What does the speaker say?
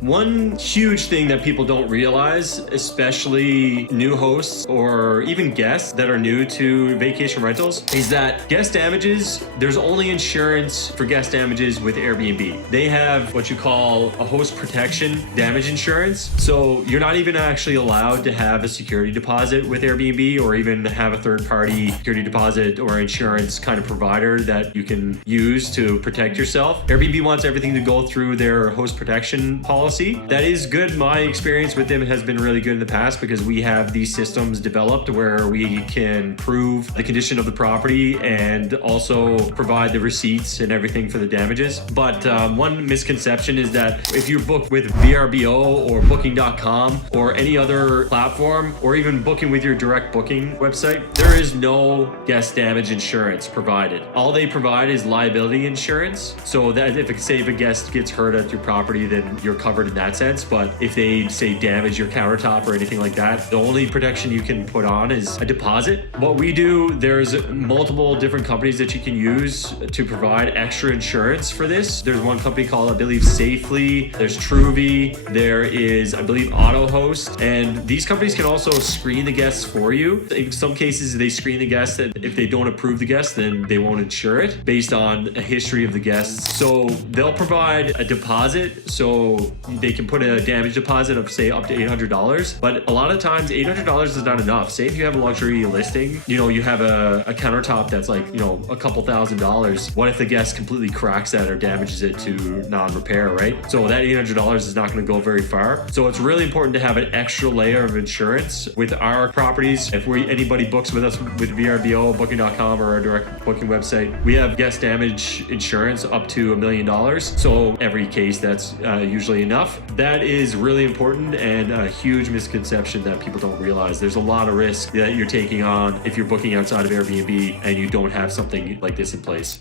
One huge thing that people don't realize, especially new hosts or even guests that are new to vacation rentals, is that guest damages, there's only insurance for guest damages with Airbnb. They have what you call a host protection damage insurance. So you're not even actually allowed to have a security deposit with Airbnb or even have a third-party security deposit or insurance kind of provider that you can use to protect yourself. Airbnb wants everything to go through their host protection policy. That is good. My experience with them has been really good in the past because we have these systems developed where we can prove the condition of the property and also provide the receipts and everything for the damages. But one misconception is that if you book with VRBO or booking.com or any other platform or even booking with your direct booking website, there is no guest damage insurance provided. All they provide is liability insurance. So that if a guest gets hurt at your property, then you're covered in that sense. But if they say damage your countertop or anything like that, the only protection you can put on is a deposit. What we do, there's multiple different companies that you can use to provide extra insurance for this. There's one company called, I believe, Safely. There's Truvy. There is, I believe, AutoHost. And these companies can also screen the guests for you. In some cases, they screen the guests, and if they don't approve the guest, then they won't insure it based on a history of the guests. So they'll provide a deposit. So they can put a damage deposit of say up to $800, but a lot of times $800 is not enough. Say if you have a luxury listing, you have a countertop that's like, a couple $1,000s. What if the guest completely cracks that or damages it to non-repair, right? So that $800 is not going to go very far. So it's really important to have an extra layer of insurance with our properties. If anybody books with us with VRBO, booking.com, or our direct booking website, we have guest damage insurance up to $1 million. So every case, that's usually enough. That is really important and a huge misconception that people don't realize. There's a lot of risk that you're taking on if you're booking outside of Airbnb and you don't have something like this in place.